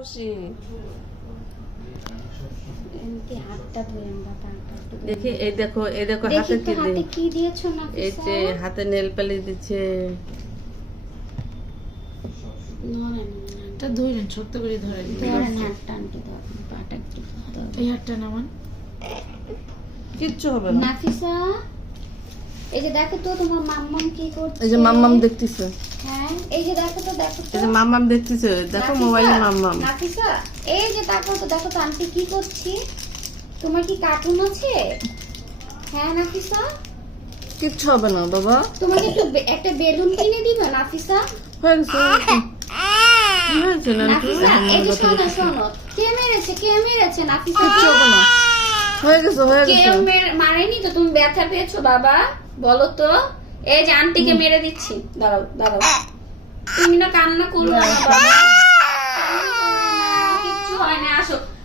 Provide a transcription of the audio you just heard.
সাহসী এমনি হাতটা ধুয়েন বাবা হাতটা ধুয়েন। দেখি এই দেখো এই দেখো হাতে কি তো হাতে দিই কি দিয়েছ না এই যে হাতে নেল পালিশ দিচ্ছে। এটা ধরেন শক্ত করে ধরেন ধরেন হাতটা আন্টি ধরেন পাটা একটু এই হাতটা নামান। কিচ্ছু হবে না। নাফিসা এই যে দেখো তো তোমার মাম্মাম কি করছে? এই যে মাম্মাম দেখতেছে। হ্যাঁ এই যে দেখো তো দেখো তো। এই যে মাম্মাম দেখতেছে দেখো মোবাইলে মাম্মাম। নাফিসা এই যে দেখো তো দেখো তো আন্টি কি করছি? তোমার কি কার্টুন আছে? হ্যাঁ নাফিসা? কিচ্ছু হবে না বাবা। তোমাকে একটু একটা বেলুন কিনে দিবা নাফিসা? হয়ে গেছে হয়েছে নাফিসা এই যে শোনো শোনো। কে মেরেছে কে মেরেছে নাফিসা? কিচ্ছু হবে না। হয়ে গেছে হয়ে গেছে। মেরে- মারেনি তো? তুমি ব্যথা পেয়েছ বাবা। বলো তো। এই যে আন্টিকে মেরে দিচ্ছি। দাঁড়াও দাঁড়াও। তুমি না কান্না করবে না বাবা। কিচ্ছু হয় না আসো।